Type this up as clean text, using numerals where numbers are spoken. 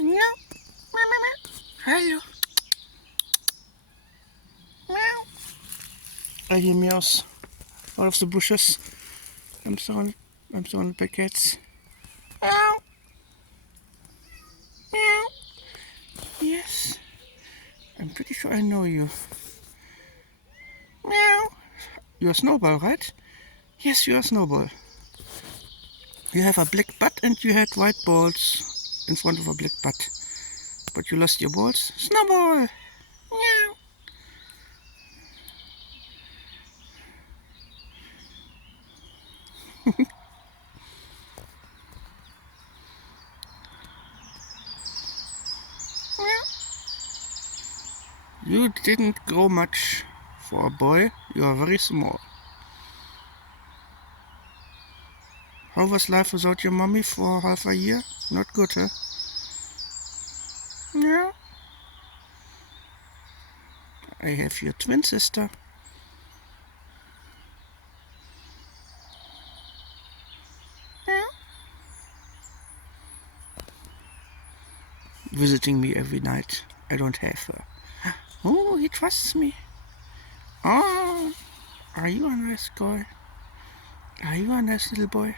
Meow. Meow, meow, meow. Hello. Meow. I hear meows out of the bushes. I'm surrounded by cats. Meow. Meow. Yes. I'm pretty sure I know you. Meow. You're Snowball, right? Yes, you're Snowball. You have a black butt and you had white balls in front of a black butt. But you lost your balls. Snowball! Meow. Meow. You didn't grow much for a boy. You are very small. How was life without your mommy for half a year? Not good, huh? Meow. I have your twin sister. Meow. Visiting me every night. I don't have her. Oh, he trusts me. Oh, are you a nice guy? Are you a nice little boy?